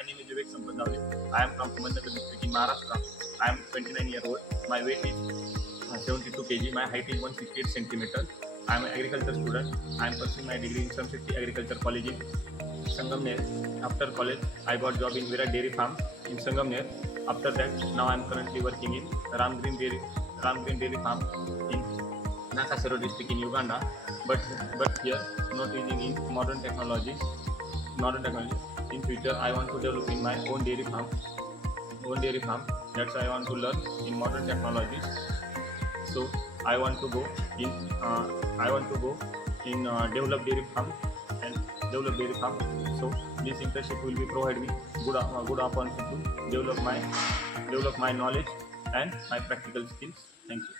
My name is Vivek Zaware. I am from Husbandry district in Maharashtra. I am 29-year old. My weight is 72 kg. My height is 168 centimeter. I am an agriculture student. I am pursuing my degree in Safety Agriculture College in Sangamner. After college, I got job in Virat Dairy Farm in Sangamner. After that, now I am currently working in Ram Green Dairy Farm in Nakasero district in Uganda. But here, not using in modern technology. In future, I want to develop in my own dairy farm. That's why I want to learn in modern technologies. So I want to go in. Develop dairy farm and develop dairy farm. So this internship will be provide me good opportunity to develop my knowledge and my practical skills. Thank you.